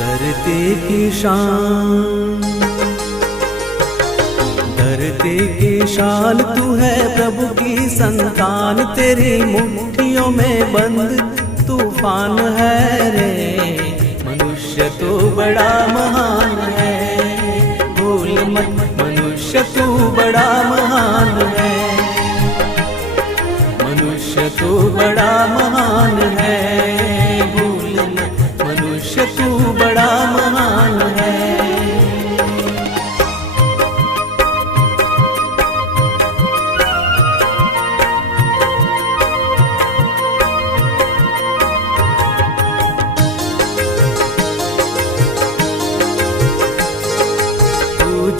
धरती की शान, धरती की शान तू है प्रभु की संतान। तेरी मुट्ठियों में बंद तूफान है रे। मनुष्य तू बड़ा महान है, भूल मत मनुष्य तू बड़ा महान है। मनुष्य तू बड़ा महान है, भूल मत मनुष्य तू बड़ा महान है।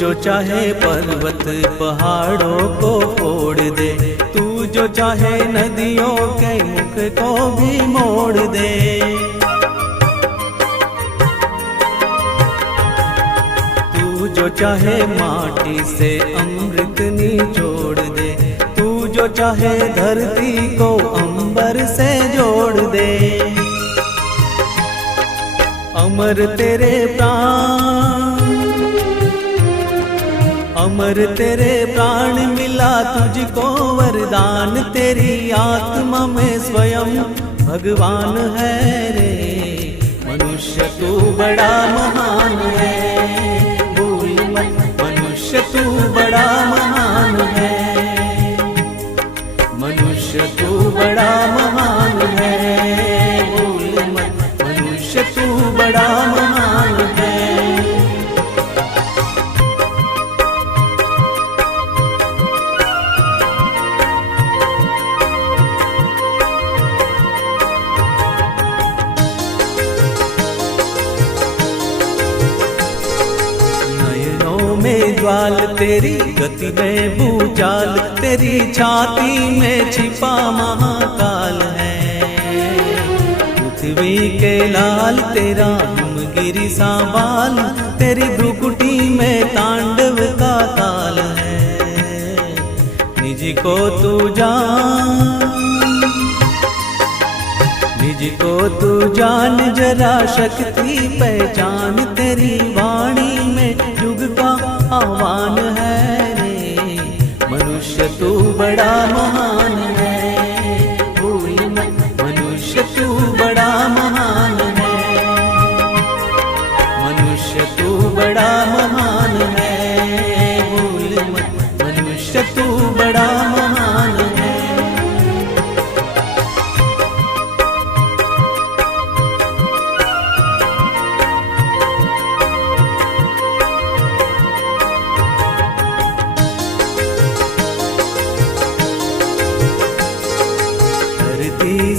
जो चाहे पर्वत पहाड़ों को फोड़ दे, तू जो चाहे नदियों के मुख को भी मोड़ दे। तू जो चाहे माटी से अमृत निचोड़ दे, तू जो चाहे धरती को अंबर से जोड़ दे। अमर तेरे प्राण, अमर तेरे प्राण मिला तुझको वरदान। तेरी आत्मा में स्वयं भगवान है रे। मनुष्य तू बड़ा महान है, भूल मत मनुष्य तू बड़ा महान है। मनुष्य तू बड़ा महान है, भूल मत मनुष्य तू बड़ा महान है। में ज्वाल तेरी गति में भूचाल, तेरी छाती में छिपा महाकाल है। पृथ्वी के लाल तेरा हिमगिरी सा बाल, तेरी भ्रुकुटी में तांडव का ताल है। निज को तू जान, निज को तू जान जरा शक्ति पहचान। तेरी वाणी में युग का आह्वान है रे। मनुष्य तू बड़ा महान है, भूल मत मनुष्य तू बड़ा महान है। मनुष्य तू बड़ा महान है, भूल मत मनुष्य तू बड़ा महान है।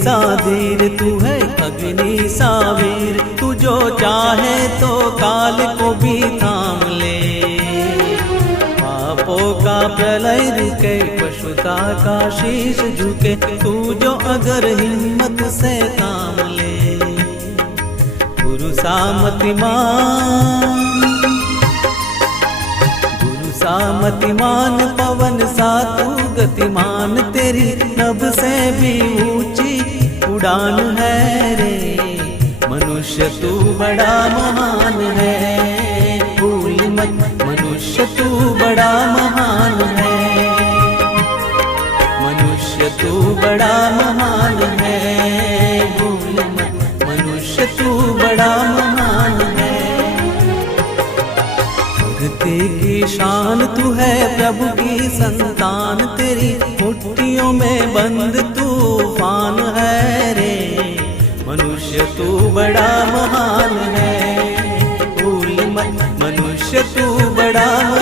सा धीर तू है अग्नि सा वीर, तू जो चाहे तो काल को भी थाम ले। पापों का प्रलय रुके, पशुता का शीश झुके, तू जो अगर हिम्मत से काम ले। गुरु सा मतिमान, गुरु सा मतिमान, पवन सा तू गतिमान। तेरी नभ से भी ऊंची उड़ान है रे। मनुष्य तू बड़ा महान है, भूल मत मनुष्य तू बड़ा महान है। मनुष्य तू बड़ा महान है, भूल मत मनुष्य तू बड़ा महान है। धरती की शान तू है प्रभु की संतान। तेरी मुट्ठियों में बंद तूफान है रे। मनुष्य तू बड़ा महान है, भूल मत मनुष्य तू बड़ा महान।